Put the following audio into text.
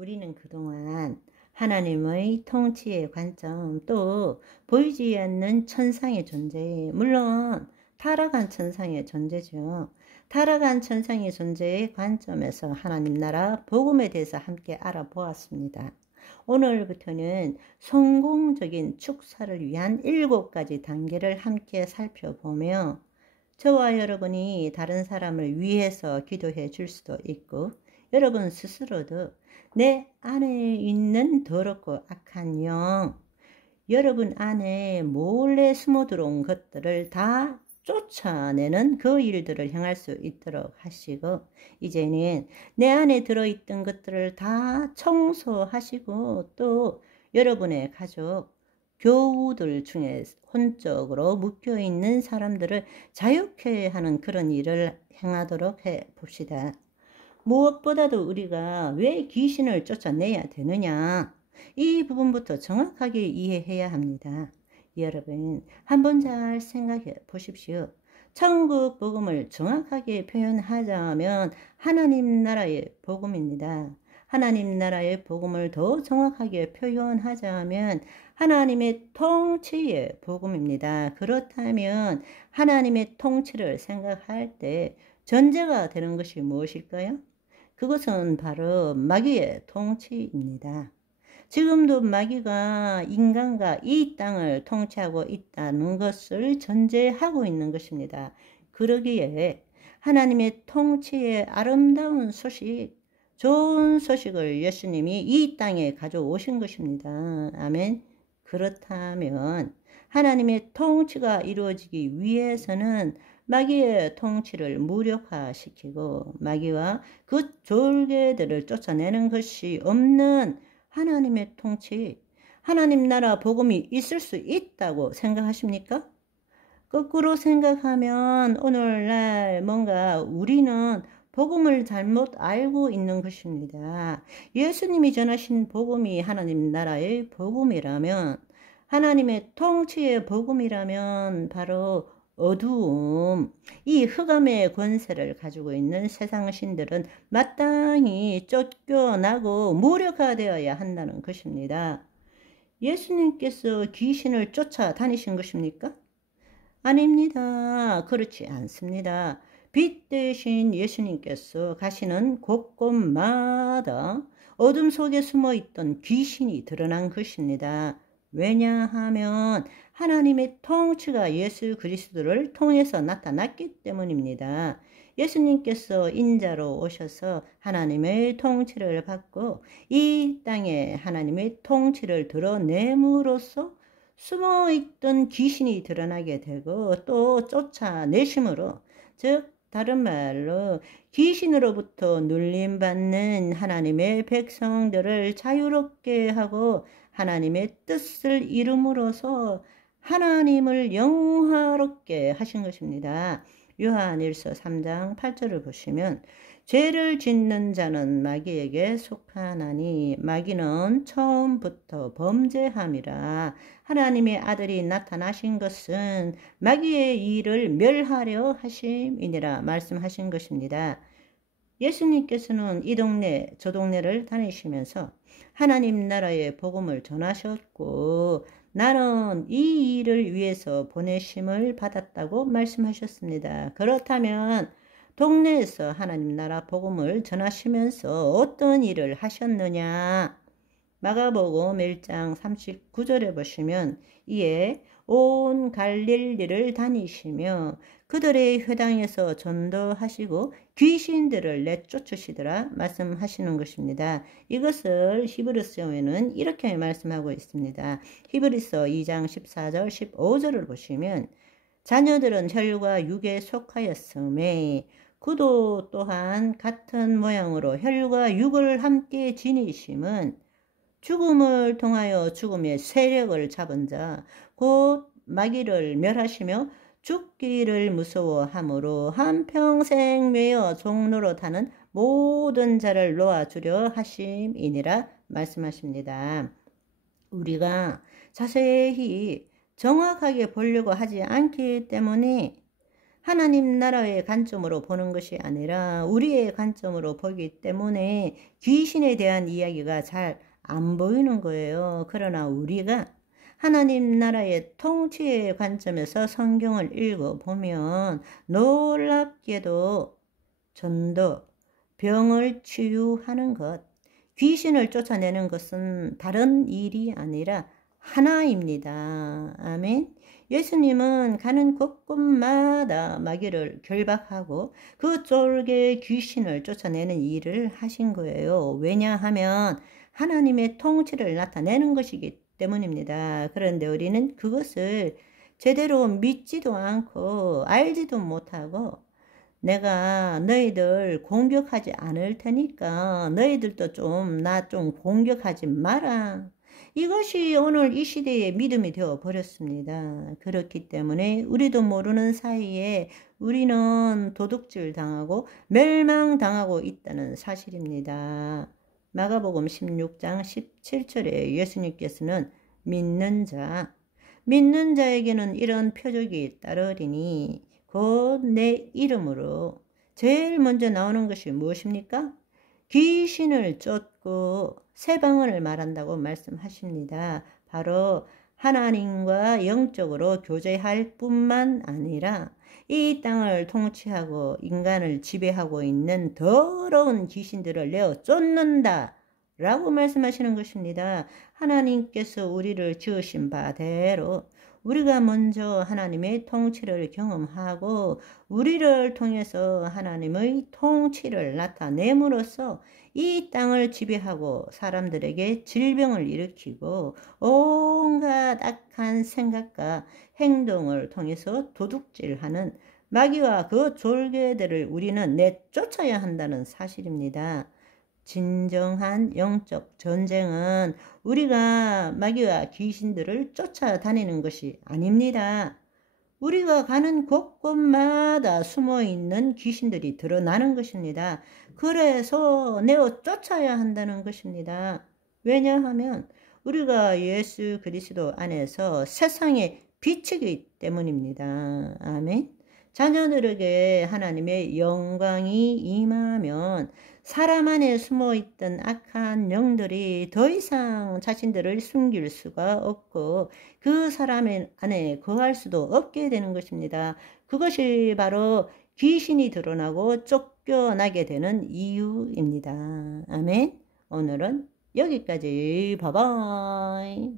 우리는 그동안 하나님의 통치의 관점, 또 보이지 않는 천상의 존재, 물론 타락한 천상의 존재죠. 타락한 천상의 존재의 관점에서 하나님 나라 복음에 대해서 함께 알아보았습니다. 오늘부터는 성공적인 축사를 위한 7가지 단계를 함께 살펴보며, 저와 여러분이 다른 사람을 위해서 기도해 줄 수도 있고, 여러분 스스로도 내 안에 있는 더럽고 악한 영, 여러분 안에 몰래 숨어 들어온 것들을 다 쫓아내는 그 일들을 행할 수 있도록 하시고, 이제는 내 안에 들어있던 것들을 다 청소하시고, 또 여러분의 가족, 교우들 중에 혼적으로 묶여있는 사람들을 자유케 하는 그런 일을 행하도록 해 봅시다. 무엇보다도 우리가 왜 귀신을 쫓아내야 되느냐, 이 부분부터 정확하게 이해해야 합니다. 여러분, 한번 잘 생각해 보십시오. 천국 복음을 정확하게 표현하자면 하나님 나라의 복음입니다. 하나님 나라의 복음을 더 정확하게 표현하자면 하나님의 통치의 복음입니다. 그렇다면 하나님의 통치를 생각할 때 전제가 되는 것이 무엇일까요? 그것은 바로 마귀의 통치입니다. 지금도 마귀가 인간과 이 땅을 통치하고 있다는 것을 전제하고 있는 것입니다. 그러기에 하나님의 통치의 아름다운 소식, 좋은 소식을 예수님이 이 땅에 가져오신 것입니다. 아멘. 그렇다면 하나님의 통치가 이루어지기 위해서는 마귀의 통치를 무력화시키고 마귀와 그 졸개들을 쫓아내는 것이 없는 하나님의 통치, 하나님 나라 복음이 있을 수 있다고 생각하십니까? 거꾸로 생각하면 오늘날 뭔가 우리는 복음을 잘못 알고 있는 것입니다. 예수님이 전하신 복음이 하나님 나라의 복음이라면, 하나님의 통치의 복음이라면 바로 어두움, 이 흑암의 권세를 가지고 있는 세상 신들은 마땅히 쫓겨나고 무력화되어야 한다는 것입니다. 예수님께서 귀신을 쫓아다니신 것입니까? 아닙니다. 그렇지 않습니다. 빛 대신 예수님께서 가시는 곳곳마다 어둠 속에 숨어있던 귀신이 드러난 것입니다. 왜냐하면 하나님의 통치가 예수 그리스도를 통해서 나타났기 때문입니다. 예수님께서 인자로 오셔서 하나님의 통치를 받고 이 땅에 하나님의 통치를 드러냄으로써 숨어있던 귀신이 드러나게 되고 또 쫓아내심으로, 즉 다른 말로 귀신으로부터 눌림받는 하나님의 백성들을 자유롭게 하고 하나님의 뜻을 이룸으로써 하나님을 영화롭게 하신 것입니다. 요한일서 3장 8절을 보시면 죄를 짓는 자는 마귀에게 속하나니 마귀는 처음부터 범죄함이라. 하나님의 아들이 나타나신 것은 마귀의 일을 멸하려 하심이니라 말씀하신 것입니다. 예수님께서는 이 동네 저 동네를 다니시면서 하나님 나라의 복음을 전하셨고 나는 이 일을 위해서 보내심을 받았다고 말씀하셨습니다. 그렇다면 동네에서 하나님 나라 복음을 전하시면서 어떤 일을 하셨느냐? 마가복음 1장 39절에 보시면 이에 온 갈릴리를 다니시며 그들의 회당에서 전도하시고 귀신들을 내쫓으시더라 말씀하시는 것입니다. 이것을 히브리서에는 이렇게 말씀하고 있습니다. 히브리서 2장 14절 15절을 보시면 자녀들은 혈과 육에 속하였음에 그도 또한 같은 모양으로 혈과 육을 함께 지니심은 죽음을 통하여 죽음의 세력을 잡은 자 곧 마귀를 멸하시며 죽기를 무서워함으로 한평생 매여 종로로 타는 모든 자를 놓아주려 하심이니라 말씀하십니다. 우리가 자세히 정확하게 보려고 하지 않기 때문에 하나님 나라의 관점으로 보는 것이 아니라 우리의 관점으로 보기 때문에 귀신에 대한 이야기가 잘 안 보이는 거예요. 그러나 우리가 하나님 나라의 통치의 관점에서 성경을 읽어보면 놀랍게도 전도, 병을 치유하는 것, 귀신을 쫓아내는 것은 다른 일이 아니라 하나입니다. 아멘. 예수님은 가는 곳곳마다 마귀를 결박하고 그 쫄개 귀신을 쫓아내는 일을 하신 거예요. 왜냐하면 하나님의 통치를 나타내는 것이기 때문입니다. 그런데 우리는 그것을 제대로 믿지도 않고 알지도 못하고 내가 너희들 공격하지 않을 테니까 너희들도 나 좀 공격하지 마라. 이것이 오늘 이 시대의 믿음이 되어 버렸습니다. 그렇기 때문에 우리도 모르는 사이에 우리는 도둑질 당하고 멸망당하고 있다는 사실입니다. 마가복음 16장 17절에 예수님께서는 믿는 자에게는 이런 표적이 따르리니 곧 내 이름으로 제일 먼저 나오는 것이 무엇입니까? 귀신을 쫓고 새 방언을 말한다고 말씀하십니다. 바로 하나님과 영적으로 교제할 뿐만 아니라 이 땅을 통치하고 인간을 지배하고 있는 더러운 귀신들을 내어 쫓는다 라고 말씀하시는 것입니다. 하나님께서 우리를 지으신 바대로 우리가 먼저 하나님의 통치를 경험하고 우리를 통해서 하나님의 통치를 나타냄으로써 이 땅을 지배하고 사람들에게 질병을 일으키고 온갖 악한 생각과 행동을 통해서 도둑질하는 마귀와 그 졸개들을 우리는 내쫓아야 한다는 사실입니다. 진정한 영적 전쟁은 우리가 마귀와 귀신들을 쫓아다니는 것이 아닙니다. 우리가 가는 곳곳마다 숨어있는 귀신들이 드러나는 것입니다. 그래서 내어 쫓아야 한다는 것입니다. 왜냐하면 우리가 예수 그리스도 안에서 세상의 빛이기 때문입니다. 아멘. 자녀들에게 하나님의 영광이 임하면 사람 안에 숨어있던 악한 영들이 더 이상 자신들을 숨길 수가 없고 그 사람 안에 거할 수도 없게 되는 것입니다. 그것이 바로 귀신이 드러나고 쫓겨나게 되는 이유입니다. 아멘. 오늘은 여기까지. 바이바이.